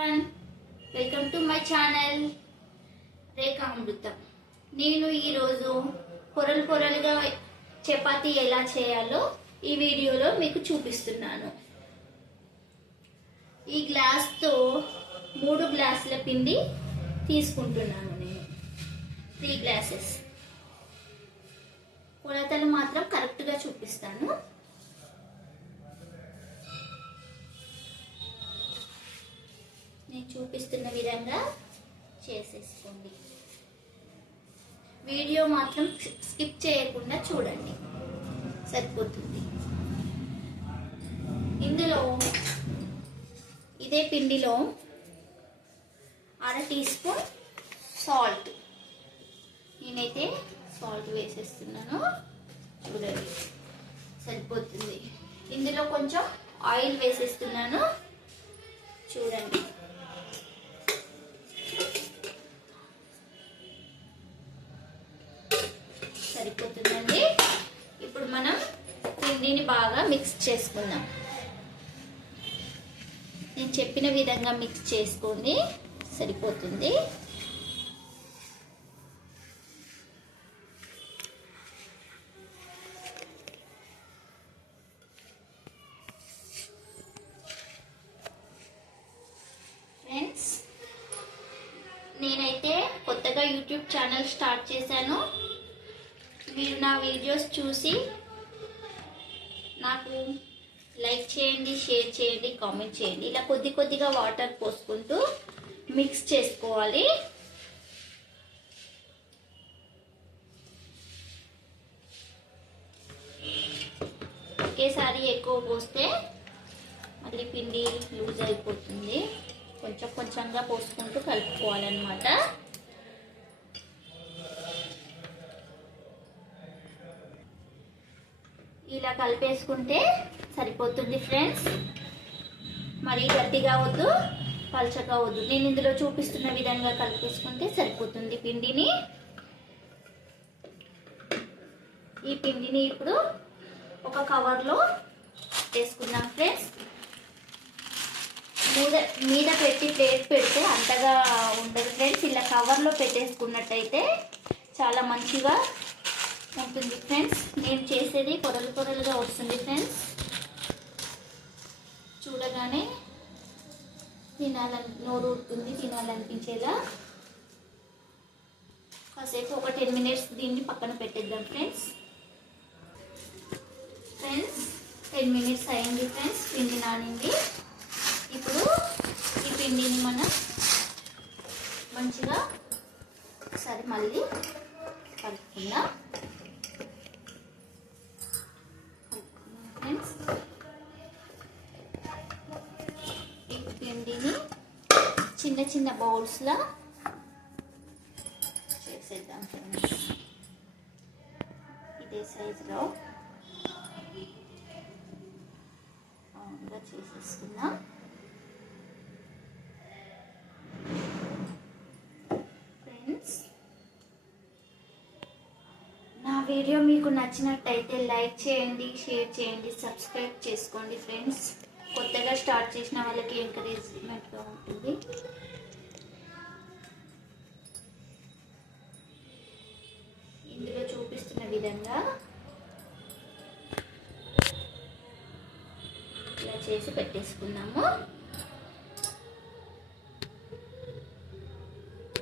Welcome to my channel రేఖా అమృతం. నేను ఈరోజు పొరలుగా చపాతీ ఎలా చేయాలో ఈ వీడియోలో మీకు చూపిస్తున్నాను. ఈ గ్లాస్తో 3 గ్లాసుల పిండి తీసుకుంటున్నాను. నేను 3 గ్లాసెస్. కొలతలు మాత్రం కరెక్ట్గా చూపిస్తాను. నేను చూపిస్తున్న విధంగా చేసేసుకోండి. వీడియో మాత్రం స్కిప్ చేయకుండా చూడండి, సరిపోతుంది. ఇందులో ఇదే పిండిలో 1/2 టీ స్పూన్ సాల్ట్, నేనైతే సాల్ట్ వేసేస్తున్నాను. చూడండి, సరిపోతుంది. ఇందులో కొంచెం ఆయిల్ వేసేస్తున్నాను. చూడండి, సరిపోతుందండి. ఇప్పుడు మనం పిండిని బాగా మిక్స్ చేసుకుందాం. నేను చెప్పిన విధంగా మిక్స్ చేసుకోండి, సరిపోతుంది. ఫ్రెండ్స్, నేనైతే కొత్తగా యూట్యూబ్ ఛానల్ స్టార్ట్ చేశాను. మీరు నా వీడియోస్ చూసి నాకు లైక్ చేయండి, షేర్ చేయండి, కామెంట్ చేయండి. ఇలా కొద్దిగా వాటర్ పోసుకుంటూ మిక్స్ చేసుకోవాలి. ఒకేసారి ఎక్కువ పోస్తే మళ్ళీ పిండి లూజ్ అయిపోతుంది. కొంచెంగా పోసుకుంటూ కలుపుకోవాలన్నమాట. ఇలా కలిపేసుకుంటే సరిపోతుంది ఫ్రెండ్స్. మరీ గట్టిగా వద్దు, పలచగా వద్దు. నేను ఇందులో చూపిస్తున్న విధంగా కలిపేసుకుంటే సరిపోతుంది పిండిని. ఈ పిండిని ఇప్పుడు ఒక కవర్లో వేసుకుందాం ఫ్రెండ్స్. మీద పెట్టి ప్లేట్ పెడితే అంతగా ఉండదు ఫ్రెండ్స్. ఇలా కవర్లో పెట్టేసుకున్నట్టయితే చాలా మంచిగా ఉంటుంది ఫ్రెండ్స్. నేను చేసేది పొరలుగా వస్తుంది ఫ్రెండ్స్. చూడగానే నోరు ఊరుతుంది, తినాలనిపించేలా. కాసేపు ఒక 10 మినిట్స్ దీన్ని పక్కన పెట్టేద్దాం ఫ్రెండ్స్. 10 మినిట్స్ అయింది ఫ్రెండ్స్. పిండి నానింది. ఇప్పుడు ఈ పిండిని మనం మంచిగా ఒకసారి మళ్ళీ కలుపుకుందాం ఫ్రెండ్స్. ఈ పిండిని చిన్న బౌల్స్లా చేసేద్దాం ఫ్రెండ్స్. ఇదే సైజులో చేసేసుకుందాం. ఫ్రెండ్స్, నా వీడియో మీకు నచ్చినట్టయితే లైక్ చేయండి, షేర్ చేయండి, సబ్స్క్రైబ్ చేసుకోండి ఫ్రెండ్స్. కొత్తగా స్టార్ట్ చేసిన వాళ్ళకి ఎంకరేజ్మెంట్గా ఉంటుంది. ఇందులో చూపిస్తున్న విధంగా ఇలా చేసి పెట్టేసుకున్నాము.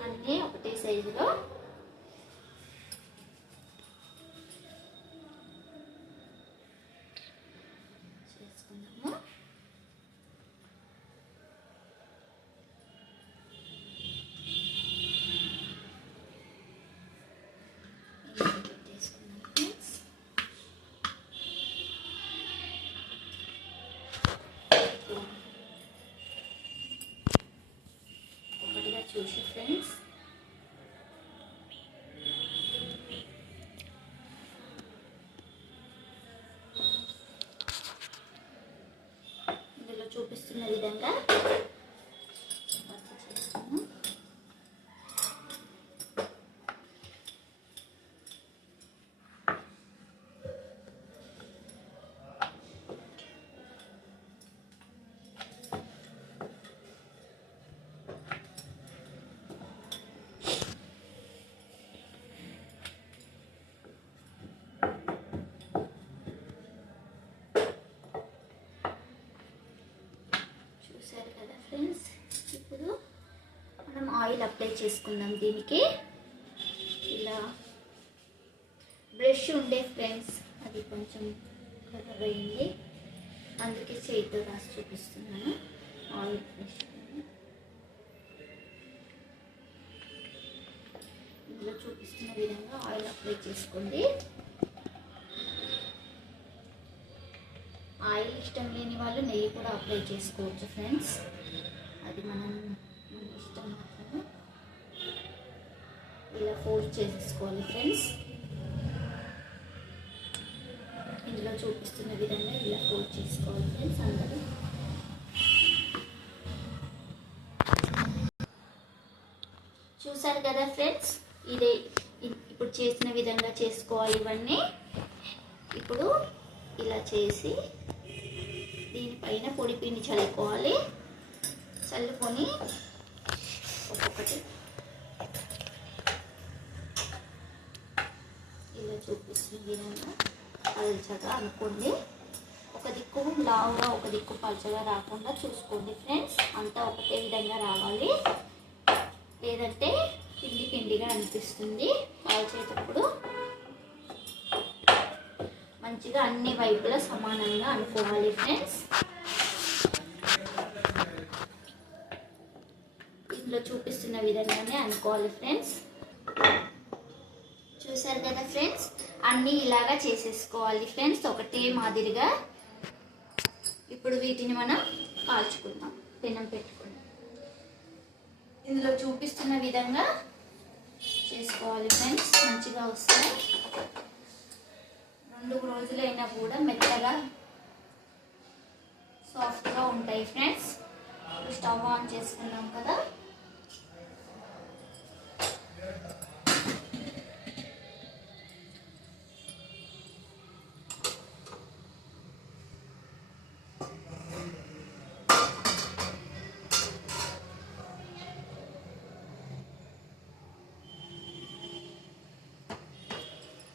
అన్నీ ఒకటే సైజులో చేసుకున్నాము. చూసి ఫ్రెండ్స్, ఇందులో చూపిస్తున్న విధంగా చేసుకున్నాం. ఆయిల్ అప్లై చేసుకుందాం. దీనికి ఇలా బ్రష్ ఉండే ఫ్రెండ్స్, అది కొంచెం ఖరాబ్ అయింది, అందుకే చేతితో రాసి చూపిస్తున్నాను. ఆయిల్ బ్రష్ ఇందులో చూపిస్తున్న విధంగా ఆయిల్ అప్లై చేసుకోండి. ఆయిల్ ఇష్టం లేని వాళ్ళు నెయ్యి కూడా అప్లై చేసుకోవచ్చు ఫ్రెండ్స్, అది మన ఇష్టం మాత్రమే. ఇలా ఫోల్డ్ చేసేసుకోవాలి ఫ్రెండ్స్. ఇందులో చూపిస్తున్న విధంగా ఇలా ఫోల్డ్ చేసుకోవాలి ఫ్రెండ్స్ అందరూ. చూసారు కదా ఫ్రెండ్స్, ఇదే ఇప్పుడు చేసిన విధంగా చేసుకోవాలి ఇవన్నీ. ఇప్పుడు ఇలా చేసి దీనిపైన పొడి పిండి చల్లుకోవాలి. చల్లుకొని ఒక్కొక్కటి ఇలా చూపిస్తున్న విధంగా పల్చగా అనుకోండి. ఒక దిక్కు లావుగా ఒక దిక్కు పల్చగా రాకుండా చూసుకోండి ఫ్రెండ్స్. అంతా ఒకటే విధంగా రావాలి, లేదంటే పిండి పిండిగా అనిపిస్తుంది. కాల్చేటప్పుడు మంచిగా అన్ని వైపులా సమానంగా అనుకోవాలి ఫ్రెండ్స్. ఇందులో చూపిస్తున్న విధంగానే అనుకోవాలి ఫ్రెండ్స్. చూసారు కదా ఫ్రెండ్స్, అన్నీ ఇలాగా చేసేసుకోవాలి ఫ్రెండ్స్, ఒకటే మాదిరిగా. ఇప్పుడు వీటిని మనం కాల్చుకుందాం, పెనం పెట్టుకుందాం. ఇందులో చూపిస్తున్న విధంగా చేసుకోవాలి ఫ్రెండ్స్, మంచిగా వస్తాయి. 2 రోజులైనా కూడా మెత్తగా సాఫ్ట్గా ఉంటాయి ఫ్రెండ్స్. స్టవ్ ఆన్ చేసుకున్నాం కదా,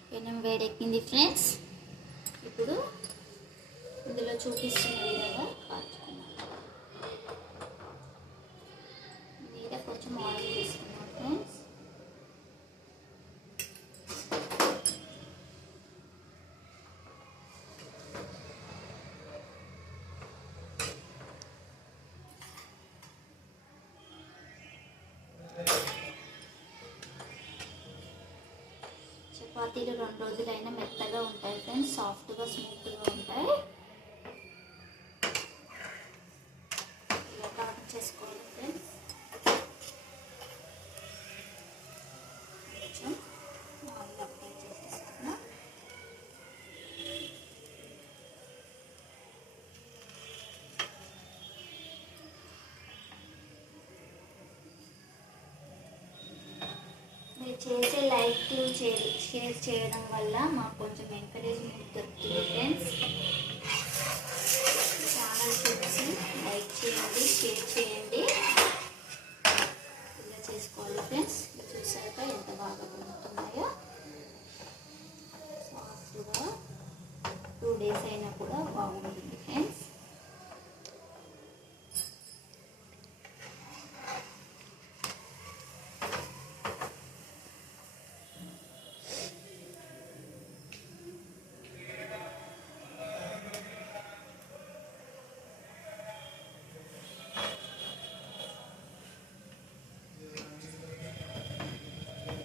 పెనం వేడెక్కింది ఫ్రెండ్స్. ఇప్పుడు ఇందులో చూపిస్తున్న విధంగా కాల్చుకున్నాం. మీద కొంచెం ఆయిల్ వేసుకున్నాం ఫ్రెండ్స్. చపాతీలు 2 రోజులైనా మెత్తగా ఉంటాయి ఫ్రెండ్స్, సాఫ్ట్గా స్మూత్గా ఉంటాయి. ఇలా కట్ చేసుకోవాలి ఫ్రెండ్స్. కొంచెం ఆయిల్ అప్లై చేసేసుకున్నా. మీరు చేసే లైక్లు షేర్ చేయడం వల్ల మాకు కొంచెం ఎంకరేజ్మెంట్ దొరుకుతుంది ఫ్రెండ్స్. ఛానల్ చూసి లైక్ చేయండి, షేర్ చేయండి. ఇలా చేసుకోవాలి ఫ్రెండ్స్. చూసాక ఎంత బాగా పొందుతున్నాయో, సాఫ్ట్గా 2 డేస్ అయినా కూడా బాగుంటుంది ఫ్రెండ్స్.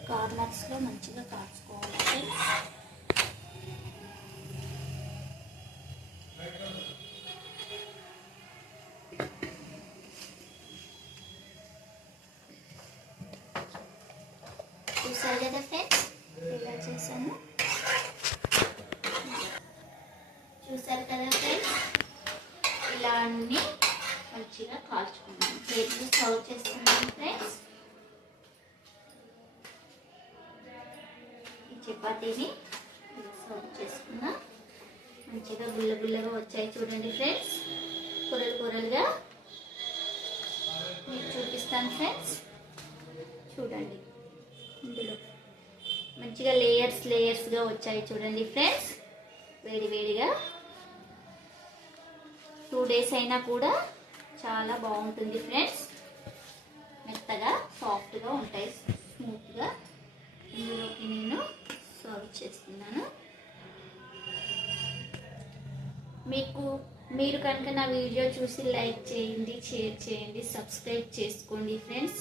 కార్నర్స్లో మంచిగా కాచుకోవాలి ఫ్రెండ్స్. చూసారు కదా ఫ్రెండ్స్, ఇలా చేశాను. చూసారు కదా ఫ్రెండ్స్, ఇలా అన్నీ మంచిగా కాల్చుకున్నాం. ప్లేట్లో సర్వ్ చేసుకున్నాం ఫ్రెండ్స్. చపాతీని సర్వ్ చేసుకున్నా. మంచిగా గుల్ల గుల్లగా వచ్చాయి చూడండి ఫ్రెండ్స్, కూరలు కూరలుగా. మీకు చూపిస్తాను ఫ్రెండ్స్, చూడండి. ఇందులో మంచిగా లేయర్స్గా వచ్చాయి చూడండి ఫ్రెండ్స్, వేడి వేడిగా. 2 డేస్ అయినా కూడా చాలా బాగుంటుంది ఫ్రెండ్స్. మెత్తగా సాఫ్ట్గా ఉంటాయి, స్మూత్గా. ఇందులోకి నేను సర్వ్ చేస్తున్నాను. మీరు కనుక నా వీడియో చూసి లైక్ చేయండి, షేర్ చేయండి, సబ్స్క్రైబ్ చేసుకోండి ఫ్రెండ్స్.